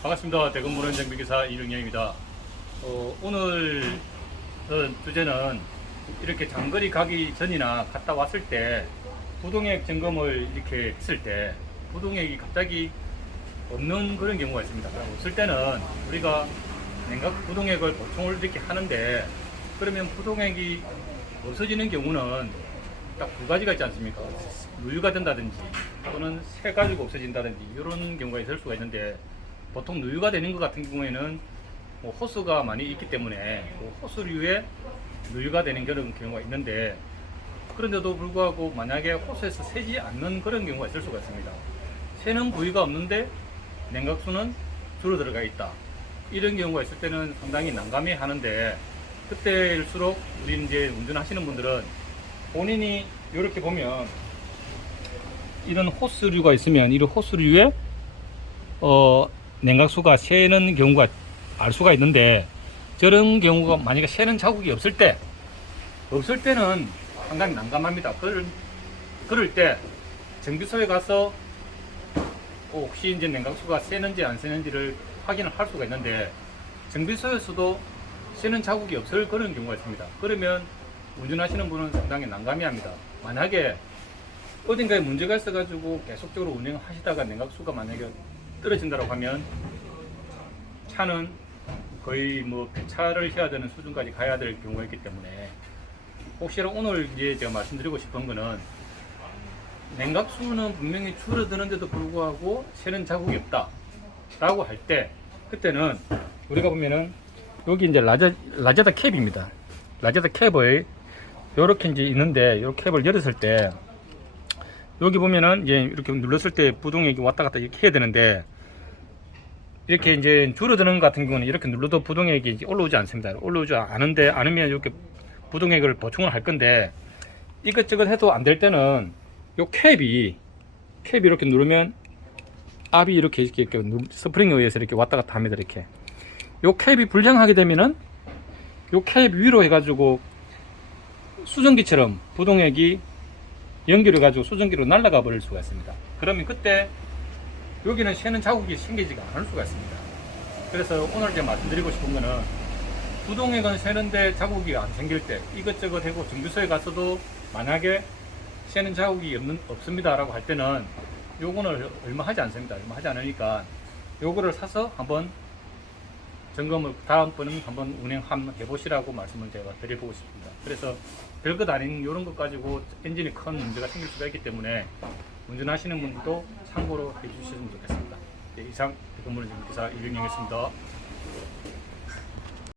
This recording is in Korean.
반갑습니다. 대금운전정비기사 이병영입니다. 오늘 주제는 이렇게 장거리 가기 전이나 갔다 왔을 때 부동액 점검을 이렇게 했을 때 부동액이 갑자기 없는 그런 경우가 있습니다. 없을 때는 우리가 냉각 부동액을 보충을 이렇게 하는데, 그러면 부동액이 없어지는 경우는 딱 두 가지가 있지 않습니까? 누유가 된다든지 또는 새 가지고 없어진다든지 이런 경우가 있을 수가 있는데, 보통 누유가 되는 것 같은 경우에는 호수가 많이 있기 때문에 호수류에 누유가 되는 그런 경우가 있는데, 그런데도 불구하고 만약에 호수에서 새지 않는 그런 경우가 있을 수가 있습니다. 새는 부위가 없는데 냉각수는 줄어들어가 있다. 이런 경우가 있을 때는 상당히 난감해 하는데, 그때일수록 우리 이제 운전하시는 분들은 본인이 이렇게 보면 이런 호스류가 있으면 이 호스류에 냉각수가 새는 경우가 알 수가 있는데, 저런 경우가 만약에 새는 자국이 없을 때는 상당히 난감합니다. 그럴 때 정비소에 가서 혹시 이제 냉각수가 새는지 안 새는지를 확인을 할 수가 있는데, 정비소에서도 새는 자국이 없을 그런 경우가 있습니다. 그러면 운전하시는 분은 상당히 난감해합니다. 만약에 어딘가에 문제가 있어가지고 계속적으로 운행하시다가 냉각수가 만약에 떨어진다고 하면 차는 거의 폐차를 해야 되는 수준까지 가야 될 경우가 있기 때문에, 혹시나 오늘 이제 제가 말씀드리고 싶은 거는, 냉각수는 분명히 줄어드는데도 불구하고 새는 자국이 없다 라고 할 때, 그때는 우리가 보면은 여기 이제 라제다 캡입니다. 라제다 캡을 요렇게 이제 있는데, 요 캡을 열었을 때 여기 보면은 이제 이렇게 눌렀을 때 부동액이 왔다 갔다 이렇게 해야 되는데, 이렇게 이제 줄어드는 것 같은 경우는 이렇게 눌러도 부동액이 이제 올라오지 않습니다. 올라오지 않으면 이렇게 부동액을 보충을 할 건데, 이것저것 해도 안 될 때는 요 캡이 이렇게 누르면 압이 이렇게 스프링에 의해서 이렇게 왔다 갔다 합니다. 이렇게 요 캡이 불량하게 되면은 요 캡 위로 해가지고 수증기처럼 부동액이 연기를 가지고 수증기로 날아가 버릴 수가 있습니다. 그러면 그때 여기는 새는 자국이 생기지가 않을 수가 있습니다. 그래서 오늘 제가 말씀드리고 싶은 거는, 부동액은 새는데 자국이 안 생길 때 이것저것 하고 정비소에 가서도 만약에 새는 자국이 없습니다 라고 할 때는 요거는 얼마 하지 않습니다. 얼마 하지 않으니까 요거를 사서 한번 점검을 다음번은 한번 운행 한번 해보시라고 말씀을 제가 드려보고 싶습니다. 그래서 별것 아닌 이런 것 가지고 엔진이 큰 문제가 생길 수가 있기 때문에 운전하시는 분들도 참고로 해주셨으면 좋겠습니다. 네, 이상 대금운전기사 이병영이었습니다.